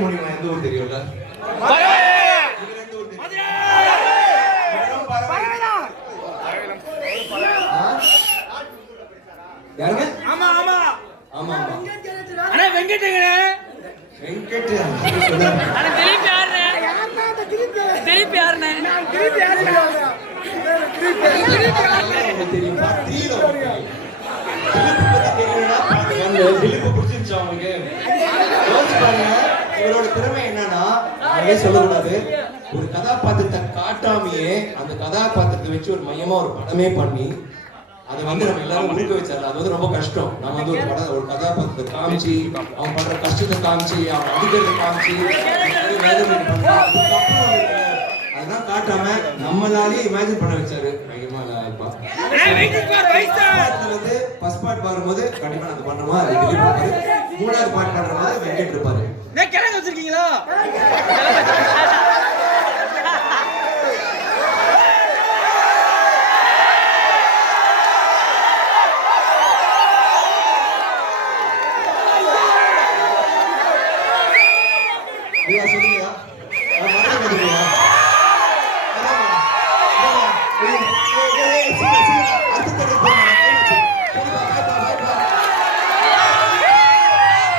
முடியும் எந்த ஊர் தெரியும்ல? யாருங்க? ஆமா ஆமா ஆமா ஆமா அண்ணா வெங்கடேங்க வெங்கட் அண்ணா திலீப் யாருண்ணே? யாருண்ணா அந்த திலீப்? திலீப் யாருண்ணே? நான் திலீப் யாருண்ணே? தெரியும் பத்திரியில திலீப் பிடிச்சிருச்சு அவங்களுக்கு. யோசிச்சு பாருங்க இவரோட திறமை என்னன்னா நிறைய சொல்லக்கூடாது. ஒரு கதாபாத்திரத்தை காட்டாமையே அந்த கதாபாத்திரத்தை வச்சு ஒரு மையமா ஒரு படமே பண்ணி அதை வந்து நம்ம எல்லாரும் ஊக்க வச்சாரு. அது வந்து ரொம்ப கஷ்டம். நம்ம வந்து ஒரு கதாபாத்திரத்தை காமிச்சு அவன் பண்ற கஷ்டத்தை காமிச்சு அவன் அடிக்கிறத காமிச்சு அதெல்லாம் காட்டாம நம்மளாலே இமேஜின் பண்ண வச்சாரு. வந்து ஃபர்ஸ்ட் பார்ட் வரும்போது கண்டிப்பா நாங்க பண்றோமா, மூணாவது பார்ட் பண்றோமா வெங்கட் இருப்பாரு. வச்சிருக்கீங்களா?